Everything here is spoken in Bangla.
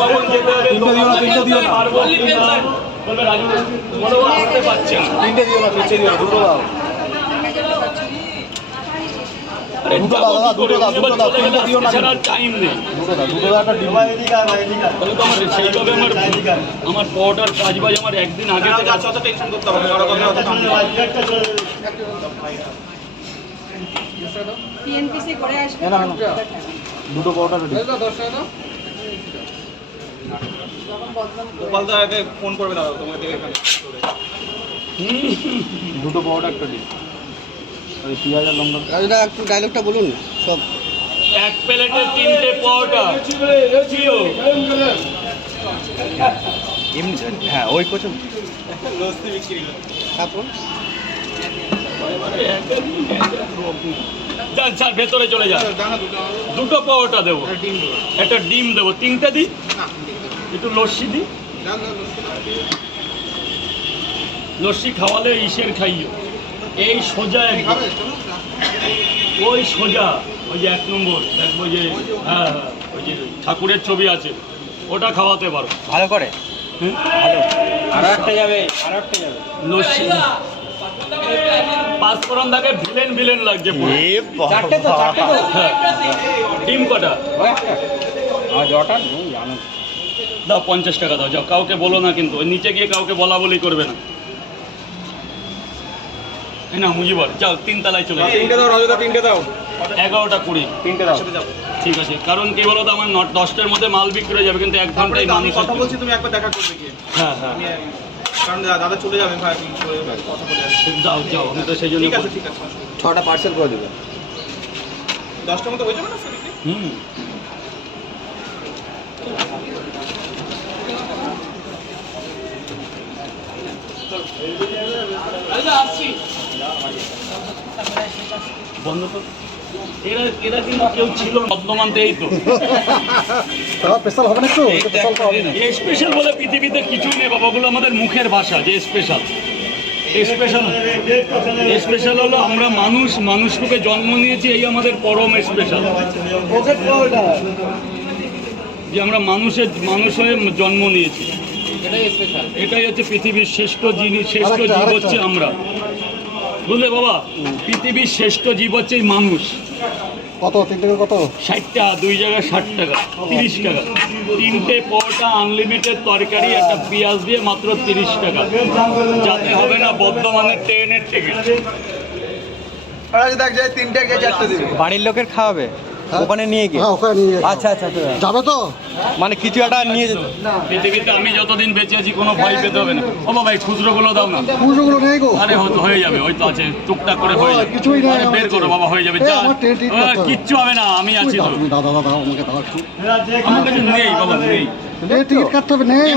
ভবন যেতে হবে, পারবো কিনা বলবে রাজু মনোবল আসতে পারছে না। তিনটে দিও না, তিনটে দিও না, দুটো দাও। টাইম নেই। আমার পরোটার কাজ বাজ আমার একদিন আগে টেনশন করতে হবে। দুটো পরোটা রেডি। ফোন করবে দাদা তোমাকে দুটো পরোটা একটা দিন। পেঁয়াজ আর লঙ্কা রাজুদা একটু ডায়লগটা বলুন সব। এক প্লেটে 3টে পরোটা। হ্যাঁ ওই কোচুন তারপর যান স্যার ভেতরে চলে যান। দুটো পরোটা দেবো, একটা ডিম দেবো। 3টে দিই, একটু লস্যি দিই। লস্যি খাওয়ালে ইসের খাইও। এই সোজা একদম, ওই সোজা, ওই যে 1 নম্বর দেখবো যে, হ্যাঁ হ্যাঁ ওই যে ঠাকুরের ছবি আছে, ওটা খাওয়াতে পারো ভালো করে। ভালো আরো একটা যাবে, আরো একটা যাবে লস্যি। পাঁচফোড়ন থাকে, ভিলেন ভিলেন লাগছে পুরো। চারটে তো, চারটে তো। হ্যাঁ। ডিম কটা দাও, 50 টাকা দাও। যাও, কাউকে বলো না কিন্তু, ওই নিচে গিয়ে কাউকে বলা বলি করবে না। না মুজিবর যাও, 3 তলায় চলে যাও। 3টে দাও রাজুদা, 3টে দাও। 11টা 20। 3টে দাও। ঠিক আছে, কারণ কি বলো তো, আমার 10টার মধ্যে মাল বিক্রি হয়ে যাবে, কিন্তু 1 ঘন্টায় মানুষ কথা বলছি, তুমি একবার দেখা করবে কি? হ্যাঁ হ্যাঁ, কারণ দাদা চলে যাবে ভাই, কথা বলে আসছি। যাও যাও, আমি তো সেই জন্য। ঠিক আছে, ঠিক আছে। 6টা পার্সেল করে দেবে। 10টার মতো হয়ে যাবে না? হুম। বন্ধ কর। এরা কিন্তু কেউ ছিল বর্ধমান, এই তো স্পেশাল হবে না একটু? স্পেশাল বলে পৃথিবীতে কিছুই নেই বাবা, ওগুলো আমাদের মুখের ভাষা। যে স্পেশাল, স্পেশাল স্পেশাল হলো আমরা মানুষ, মানুষকে জন্ম নিয়েছি, এই আমাদের পরম স্পেশাল। যে আমরা মানুষ হয়ে জন্ম নিয়েছি, এটাই হচ্ছে পৃথিবীর শ্রেষ্ঠ জিনিস। শ্রেষ্ঠ জীব হচ্ছে আমরা, বুঝলে বাবা? পৃথিবীর শ্রেষ্ঠ জীব হচ্ছে এই মানুষ। কত? 3 টাকা কত? 60 টাকা, 2 জায়গায় 60 টাকা, 30 টাকা। 3টে পরোটা, আনলিমিটেড তরকারি, একটা পেঁয়াজ দিয়ে মাত্র 30 টাকা। যাতে হবে না বর্ধমানের ট্রেনের টিকিট। বাড়ির লোকের খাওয়াবে ওখানে নিয়ে গিয়ে? হ্যাঁ, ওখানে নিয়ে আচ্ছা আচ্ছা যাবে তো? মানে কিছু একটা নিয়ে যেতে। পৃথিবীতে আমি যতদিন বেঁচে আছি কোনো ভয় পেতে হবে না। ও বাবা, এই খুচরোগুলো দাও না। পুজোগুলো নেই গো। আরে হয়তো হয়ে যাবে, ওই তো আছে, টুকটাক করে হয়ে যাবে। কিছুই নাই, আরে বের করো বাবা, হয়ে যাবে। যা, আমার টিকিট কাটতে হবে। কিচ্ছু হবে না, আমি আছি তো। তুমি দাদা দাদা আমাকে দাও একটু। আমার কাছে নেই বাবা, নেই। টিকিট কাটতে হবে, নেই।